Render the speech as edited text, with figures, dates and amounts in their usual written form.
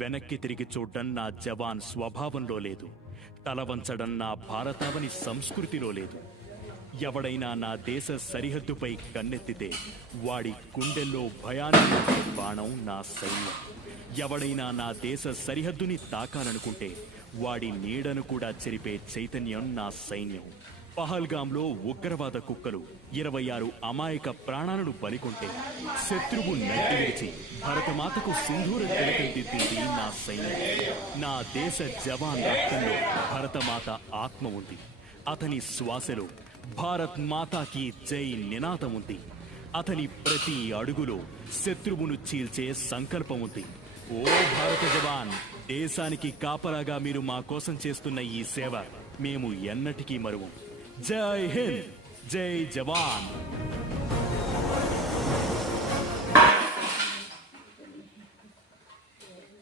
వెనక్కి తిరిగి చూడ్డం నా జవాన్ స్వభావంలో లేదు. తల వంచడం నా భారతావని సంస్కృతిలో లేదు. ఎవడైనా నా దేశ సరిహద్దుపై కన్నెత్తితే వాడి గుండెల్లో భయాన్ని నింపే బాణం నా సైన్యం. ఎవడైనా నా దేశ సరిహద్దుని తాకాలనుకుంటే వాడి నీడను కూడా చెరిపే చైతన్యం నా సైన్యం. పహల్గాంలో ఉగ్రవాద కుక్కలు 26 అమాయక ప్రాణాలను బలికొంటే శత్రువు నడ్డి విరిచి భరతమాతకు సింధూరం తిలకందిద్దింది నా సైన్యం. నా దేశ జవాన్ రక్తంలో భరతమాత ఆత్మ ఉంది. అతని శ్వాసలో భారత్ మాతాకి జై నినాదం ఉంది. అతని ప్రతి అడుగులో శత్రువును చీల్చే సంకల్పం ఉంది. ఓ భారత జవాన్, దేశానికి కాపలాగా మీరు మా కోసం చేస్తున్న ఈ సేవ మేము ఎన్నటికీ మరువం. జై హింద్, జై జవాన్.